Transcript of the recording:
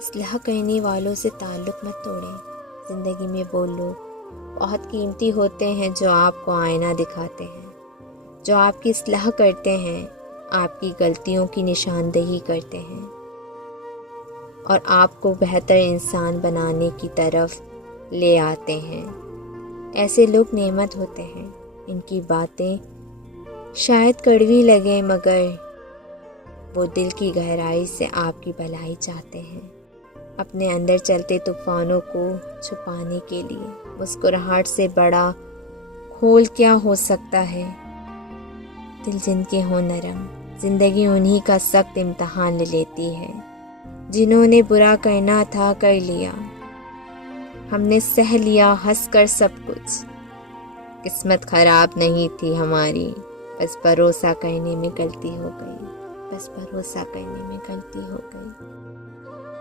اصلاح کرنے والوں سے تعلق مت توڑیں۔ زندگی میں وہ لوگ بہت قیمتی ہوتے ہیں جو آپ کو آئینہ دکھاتے ہیں، جو آپ کی اصلاح کرتے ہیں، آپ کی غلطیوں کی نشاندہی کرتے ہیں اور آپ کو بہتر انسان بنانے کی طرف لے آتے ہیں۔ ایسے لوگ نعمت ہوتے ہیں۔ ان کی باتیں شاید کڑوی لگیں مگر وہ دل کی گہرائی سے آپ کی بھلائی چاہتے ہیں۔ اپنے اندر چلتے طوفانوں کو چھپانے کے لیے مسکراہٹ سے بڑا کھول کیا ہو سکتا ہے؟ دل جن کے ہوں نرم، زندگی انہی کا سخت امتحان لے لیتی ہے۔ جنہوں نے برا کرنا تھا کر لیا، ہم نے سہ لیا ہنس کر سب کچھ۔ قسمت خراب نہیں تھی ہماری، بس بھروسہ کرنے میں غلطی ہو گئی،